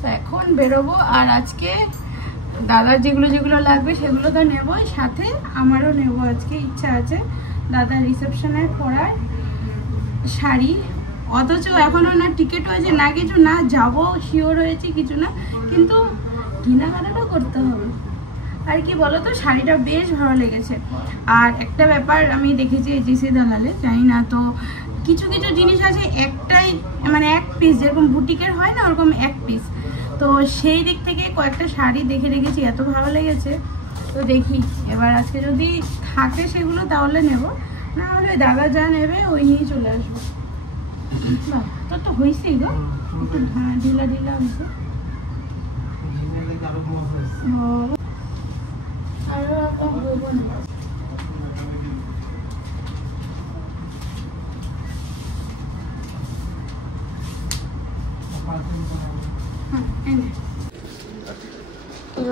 তো এখন বেরোবো। আর আজকে দাদার যেগুলো যেগুলো লাগবে সেগুলো তো নেবই, সাথে আমারও নেবো। আজকে ইচ্ছা আছে দাদার রিসেপশনে পরার শাড়ি, অথচ এখনও না টিকিট হয়েছে না কিছু না, যাবো শিওর হয়েছি কিছু না, কিন্তু কেনাকাটাটা করতে হবে। আর কি বলো তো, শাড়িটা বেশ ভালো লেগেছে। আর একটা ব্যাপার আমি দেখেছি জিসি দালালে, জানি না, তো কিছু কিছু জিনিস আছে একটাই মানে এক পিস, যেরকম বুটিকের হয় না ওরকম এক পিস। তো সেই দিক থেকে কয়েকটা শাড়ি দেখে রেখেছি, এত ভালো লেগেছে। তো দেখি এবার আজকে যদি থাকে সেগুলো তাহলে নেব, না হলে দাদা যা নেবে ওই নিয়েই চলে আসবো। তোর তো হয়েছেই গো, একটু ঢিলা ঢিলা হয়েছে।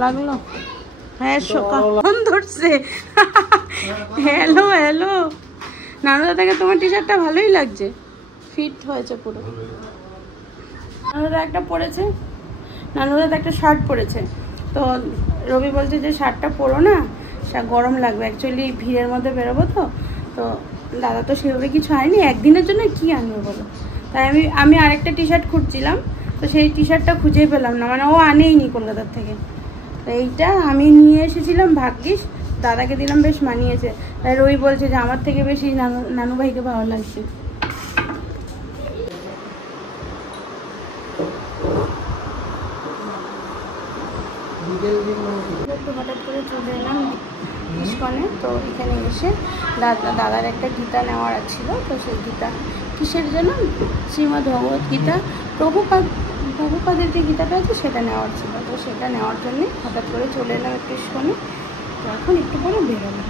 লাগলো? হ্যাঁ সকাল ধরছে। হ্যালো হ্যালো নানু দাদাকে তোমার টি শার্টটা ভালোই লাগছে, ফিট হয়েছে পুরো। নানু দাদা একটা পরেছে, নানু দাদা একটা শার্ট পরেছে। তো রবি বলছে যে শার্টটা পরো না, গরম লাগবে, অ্যাকচুয়ালি ভিড়ের মধ্যে বেরোবো। তো দাদা তো সেভাবে কিছু আনেনি, একদিনের জন্য কি আনবে বলো। তাই আমি আরেকটা টি শার্ট খুঁজছিলাম, তো সেই টি শার্টটা খুঁজেই পেলাম না, মানে ও আনেইনি কলকাতার থেকে। তো এইটা আমি নিয়ে এসেছিলাম, ভাগ্যিস দাদাকে দিলাম, বেশ মানিয়েছে। তাই রবি বলছে যে আমার থেকে বেশি নানু ভাইকে ভালো লাগছে। হঠাৎ করে চলে এলাম ইস্কনে। তো এখানে এসে দাদার একটা গীতা নেওয়ার ছিল, তো সেই গীতা কিসের জন্য, শ্রীমদ্ ভগবত গীতা প্রভুপাদের যে গীতাটা আছে সেটা নেওয়ার ছিল। তো সেটা নেওয়ার জন্যে হঠাৎ করে চলে এলাম একটু ইস্কনে। তো এখন একটু পরে বেরোলাম,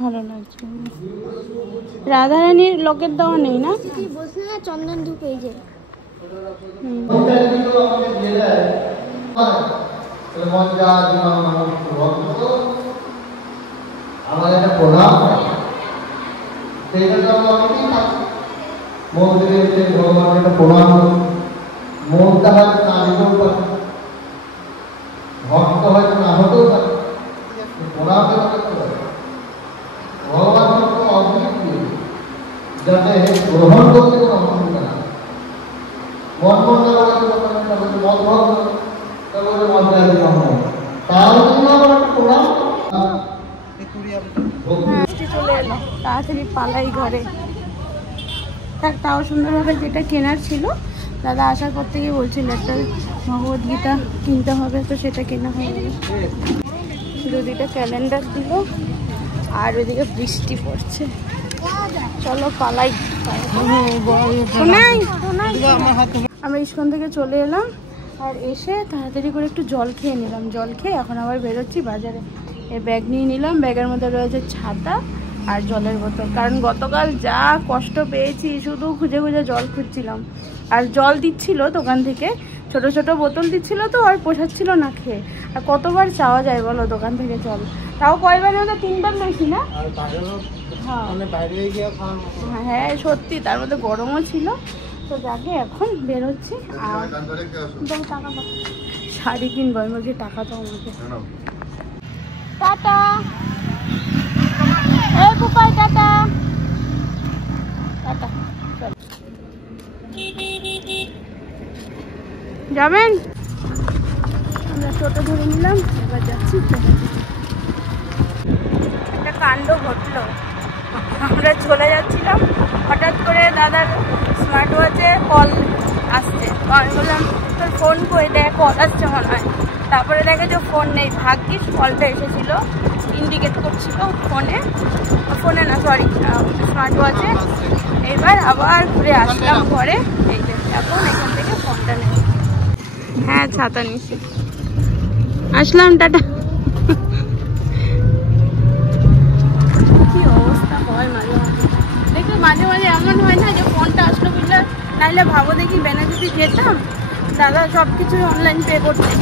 ভালো লাগছে। রাধারানীর লোকের দেওয়া নেই না, চন্দন ধূপ এই যে আমাদের একটা প্রণাম মন্দিরে ভগবানের একটা প্রণাম, মনটা হয়তো না দিতেও পারে, ভক্ত হয়তো না হতেও পারে, প্রণামটা করতে পারে। ভগবান অদ্ভুত যাতে গ্রহণ করতে কোনো অসুবিধা না, মন মন্ত্র চলে এলো, তাড়াতাড়ি পালাই ঘরে। তাও সুন্দরভাবে যেটা কেনার ছিল, দাদা আসার পর থেকে বলছিল একটা ভগবত গীতা কিনতে হবে, তো সেটা কেনা হয়ে গেল। দুদিটা ক্যালেন্ডার দিল, আর ওইদিকে বৃষ্টি পড়ছে। চলো পালাই। আমরা ইস্কন থেকে চলে এলাম, আর এসে তাড়াতাড়ি করে একটু জল খেয়ে নিলাম। জল খেয়ে এখন আবার বেরোচ্ছি বাজারে। এই ব্যাগ নিয়ে নিলাম, ব্যাগের মধ্যে রয়েছে ছাতা আর জলের বোতল, কারণ গতকাল যা কষ্ট পেয়েছি, শুধু খুঁজে খুঁজে জল খুঁজছিলাম। আর জল দিচ্ছিল দোকান থেকে, ছোট ছোট বোতল দিচ্ছিল, তো আর পোষাচ্ছিল না খেয়ে। আর কতবার চাওয়া যায় বলো দোকান থেকে জল, তাও কয়বার মধ্যে 3বার লইছি না। হ্যাঁ সত্যি, তার মধ্যে গরমও ছিল। তো যাকে এখন বেরোচ্ছি। আর টাকা শাড়ি কিনবো, আমি বলছি টাকা তো আমাকে। Tata Gopal, tata tata. যাবেন? আমরা টোটো ধরে নিলাম, এবার যাচ্ছি। একটা কাণ্ড ঘটলো, আমরা চলে যাচ্ছিলাম, হঠাৎ করে দাদার স্মার্ট ওয়াচে কল আসছে। আমি বললাম তোর ফোন কই, দেখ কল আসছে মনে হয়। তারপরে দেখে যে ফোন নেই, ভাগ্যিস কলটা এসেছিল, ইন্ডিকেট করছিল ফোনে না সরি স্মার্ট ওয়াচে। এবার আবার ঘুরে আসলাম ঘরে, এই যে এখন এখান থেকে ফোনটা নেই। হ্যাঁ ছাতা নিচ্ছি, আসলাম, টাটা। কি অবস্থা হয় মাঝে মাঝে, দেখো মাঝে মাঝে এমন হয় না যে ফোনটা আসলো বুঝলে, নাহলে ভাবো দেখি বেনা যদি যেতাম, দাদা সব কিছু অনলাইন পে করতে,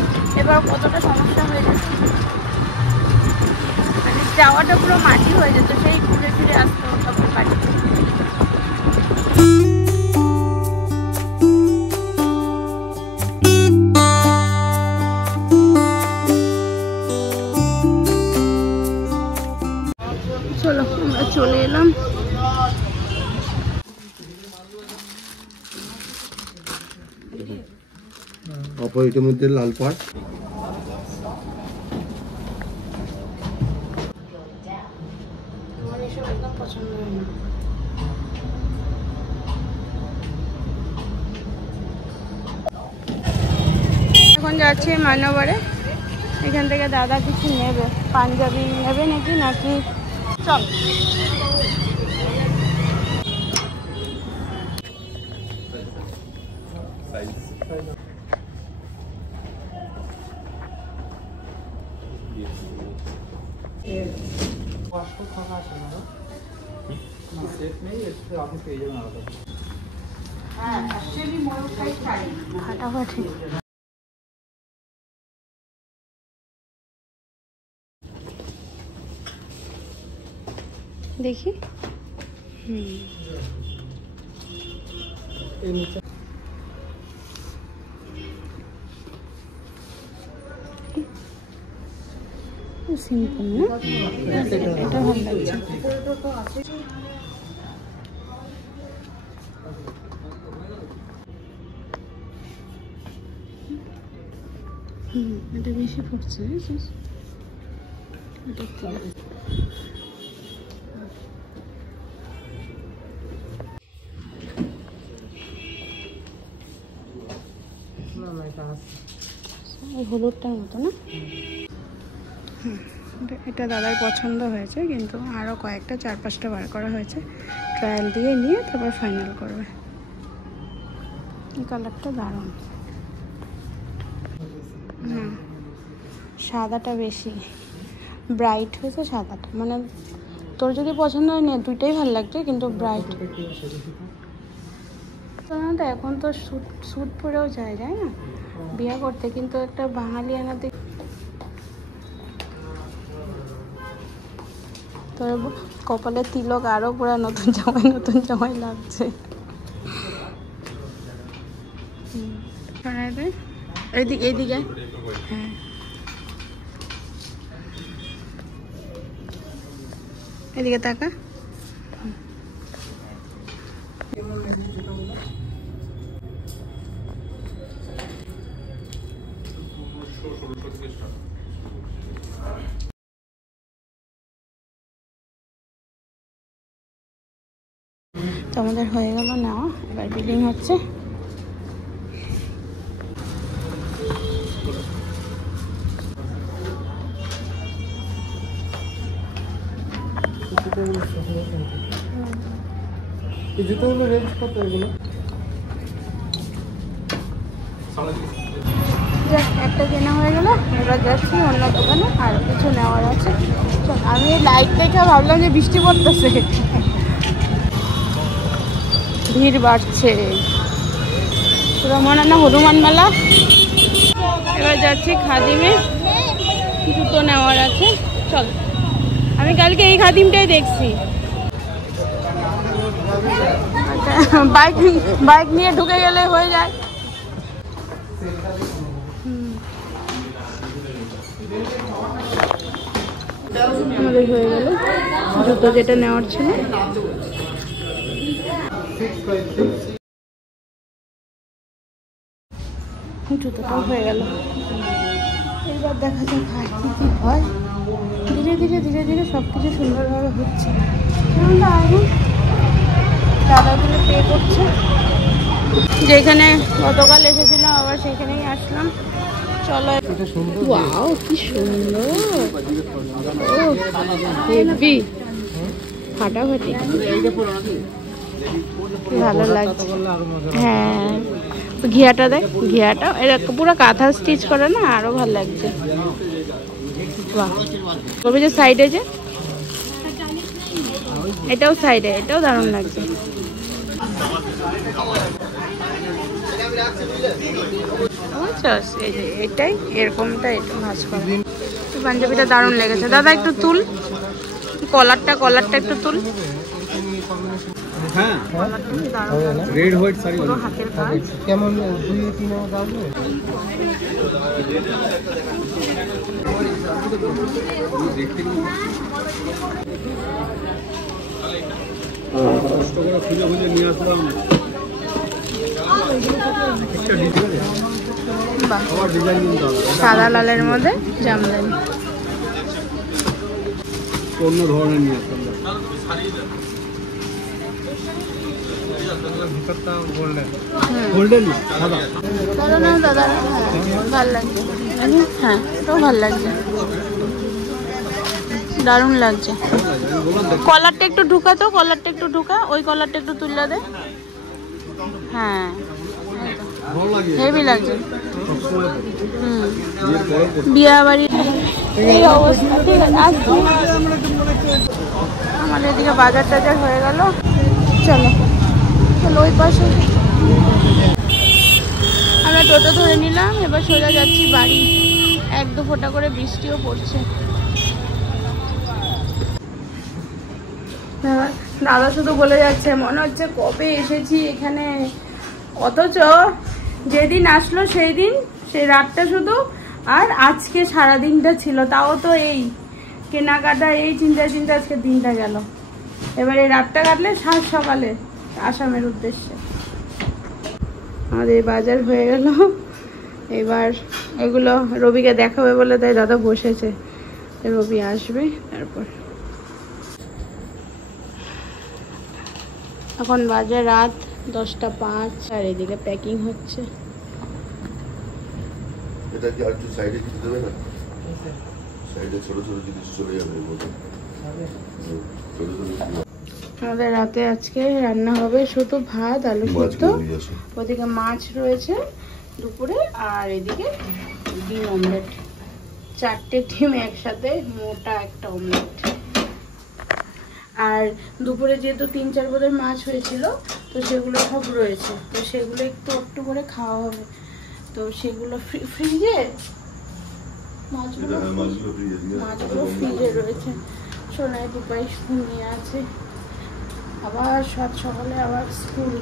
এবার কতটা সমস্যা হয়ে যেত, মানে যাওয়াটা পুরো মাটি হয়ে যেত, সেই ঘুরে ফিরে আসতে হতো বাড়িতে। তারপর এটার মধ্যে লাল পাট, এখন যাচ্ছে মান্যবরে। এখান থেকে দাদা কিছু নেবে, পাঞ্জাবি নেবে নাকি চল। ফাটাফাটি দেখি। সিম্পল না, এটা ভালো লাগছে। এটা বেশি পড়ছে, হলুদটার মতো না। এটা দাদার পছন্দ হয়েছে, কিন্তু আরও কয়েকটা 4-5টা বার করা হয়েছে, ট্রায়াল দিয়ে নিয়ে তারপর ফাইনাল করবে। এই কালারটা দারুণ। সাদাটা বেশি ব্রাইট হয়েছে, সাদাটা মানে তোর যদি পছন্দ হয় না, দুইটাই ভালো লাগছে, কিন্তু ব্রাইট। সাধারণত এখন তো স্যুট পরেও যায় না বিয়ে করতে, কিন্তু একটা বাঙালি আনাতে তোর কপালে তিলক আরও পুরো নতুন জামাই লাগছে। এইদিকে হ্যাঁ, এদিকে তাকা। তো আমাদের হয়ে গেল না, এবার বিলিং হচ্ছে। জুতোগুলো রেঞ্জ কত এগুলো? একটা কেনা হয়ে গেল, এবার যাচ্ছি অন্য দোকানে, আর কিছু নেওয়ার আছে। আমি লাইট দেখে ভাবলাম যে বৃষ্টি পড়তেছে, ভিড় বাড়ছে পুরো, মনে না হনুমান মেলা। এবার যাচ্ছি খাদিমে, জুতো নেওয়ার আছে। চল, আমি কালকে এই খাদিমটাই দেখছি। বাইক নিয়ে ঢুকে গেলে হয়ে যায়। আমাদের হয়ে গেল জুতো যেটা নেওয়ার ছিল। জুতোটাও হয়ে গেল, এবার দেখা যাক আর কি কি হয়। ধীরে ধীরে সব কিছু সুন্দরভাবে হচ্ছে। দাদাগুলো পে করছে, যেখানে গতকাল এসেছিলাম আবার সেখানেই আসলাম। চলো, ওয়াও কি সুন্দর, হেভি ফাটাফাটি, ভালো লাগছে। হ্যাঁ, ঘিয়াটা দেখ, ঘিয়াটা এটা পুরো কাঁথা স্টিচ করে না, আরো ভালো লাগছে। বাহ, তবে যে সাইডে যে এটাও সাইডে, এটাও দারুণ লাগছে। এই যে এটাই এরকমটা, এটা ভাঁজ করা। পাঞ্জাবিটা দারুণ লেগেছে। দাদা একটু তুল, কলারটা একটু তুল। হ্যাঁ, রেড হোয়াইট শাড়ি হাতের কাজ কেমন 2-3 দাম নেই। কষ্ট করে খুঁজে নিয়ে আসলাম। বাহ, সাদা লালের মধ্যে জামদানি। অন্য ধরনের নিয়ে গোল্ডেন না সাদা দাদা না দাদা, ভাল লাগছে। হ্যাঁ, এটাও ভাল লাগছে, দারুণ লাগছে। কলারটা একটু ঢুকা, তো কলারটা একটু ঢুকা, ওই কলারটা একটু তুললে দে। হ্যাঁ, হেভি লাগছে। বিয়া বাড়ি এই অবস্থা। ঠিক আছে, আসছি। আমাদের এদিকে বাজার টাজার হয়ে গেল। চলো চলো ওই পাশে। আমরা টোটো ধরে নিলাম, এবার সোজা যাচ্ছি বাড়ি। এক দু ফোঁটা করে বৃষ্টিও পড়ছে। দাদা শুধু বলে যাচ্ছে মনে হচ্ছে কবে এসেছি এখানে, অথচ যেদিন আসলো সেই দিন সেই রাতটা শুধু, আর আজকে সারাদিনটা ছিল। তাও তো এই কেনাকাটা, এই চিন্তা চিন্তা আজকে দিনটা গেল। এবার এই রাতটা কাটলে সাত সকালে আসামের উদ্দেশ্যে। আমাদের বাজার হয়ে গেল। এবার এগুলো রবিকে দেখাবে বলে তাই দাদা বসেছে, রবি আসবে তারপর। এখন বাজে রাত 10:05 আর এদিকে প্যাকিং হচ্ছে। এটা কি আর একটু সাইডে কিছু দেবে না? সাইডে ছোট ছোট জিনিস চলে যাবে এর মধ্যে। ছোট ছোট আমাদের রাতে আজকে রান্না হবে শুধু ভাত, আলু সিদ্ধ, ওদিকে মাছ রয়েছে দুপুরে, আর এদিকে ডিম অমলেট। 4টে ডিম একসাথে, মোটা একটা অমলেট। আর দুপুরে যেহেতু 3-4 বোধের মাছ হয়েছিল, তো সেগুলো সব রয়েছে, তো সেগুলো একটু একটু করে খাওয়া হবে। তো সেগুলো ফ্রিজে, মাছগুলো ফ্রিজে রয়েছে। সোনাই দুপাই ঘুমিয়ে আছে। আবার সকালে আবার স্কুল,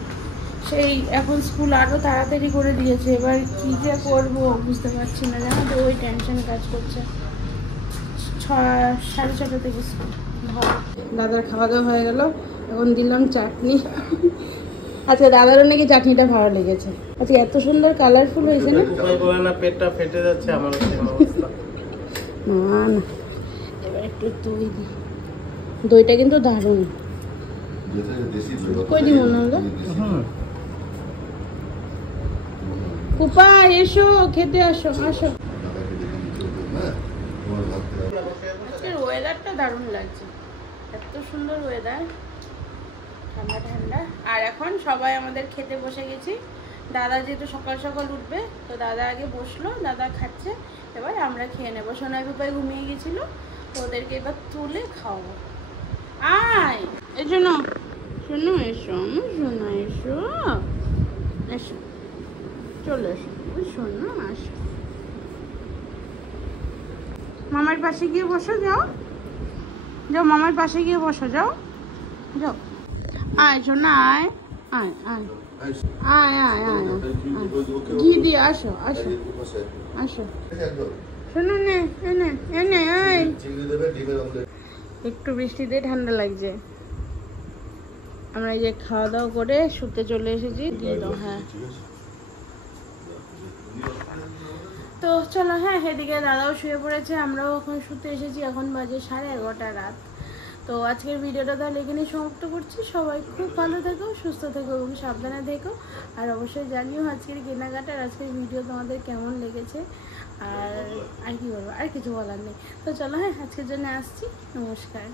সেই এখন স্কুল আরও তাড়াতাড়ি করে দিয়েছে। এবার কী যে করবো বুঝতে পারছি না, জানো তো, ওই টেনশন কাজ করছে। 6:30 থেকে স্কুল। দাদার খাওয়া দাওয়া হয়ে গেল, এখন দিলাম চাটনি। আচ্ছা, দাদারও নাকি চাটনিটা ভালো লেগেছে। আচ্ছা, এত সুন্দর কালারফুল হয়েছে না? পেটটা ফেটে যাচ্ছে আমার। না না, এবার একটু দই দিই। দইটা কিন্তু দারুণ। কই দিব না? পুপা এসো, খেতে আসো, আসো। আজকের ওয়েদারটা দারুণ লাগছে, এত সুন্দর ওয়েদার, ঠান্ডা ঠান্ডা। আর এখন সবাই আমাদের খেতে বসে গেছি। দাদা যেহেতু সকাল সকাল উঠবে, তো দাদা আগে বসলো, দাদা খাচ্ছে, এবার আমরা খেয়ে নেবো। সোনাই পুপাই ঘুমিয়ে গেছিল, তো ওদেরকে এবার তুলে খাওয়াবো। আয়, এই জন্য শোনো, এসো শোনো, এসো এসো, চলে এসো শোনো, আসো। মামার পাশে গিয়ে বসো, যাও যাও, মামার পাশে গিয়ে বসো, যাও যাও। আয় শোনা, আয় আয় আয় আয় আয় আয়, ঘি দিয়ে আসো, আসো আসো। শোনো নে, এনে এনে আয়। একটু বৃষ্টিতে ঠান্ডা লাগছে। আমরা এই যে খাওয়া দাওয়া করে শুতে চলে এসেছি। হ্যাঁ, তো চলো। হ্যাঁ, এদিকে দাদাও শুয়ে পড়েছে, আমরাও এখন শুতে এসেছি। এখন বাজে 11:30 রাত। তো আজকের ভিডিওটা তাহলে এখানেই সমাপ্ত করছি। সবাই খুব ভালো থেকো, সুস্থ থেকো এবং সাবধানে থেকো। আর অবশ্যই জানিও আজকের কেনাকাটার, আজকের ভিডিও তোমাদের কেমন লেগেছে। আর কি বলবো, আর কিছু বলার নেই। তো চলো, হ্যাঁ, আজকের জন্য আসছি। নমস্কার।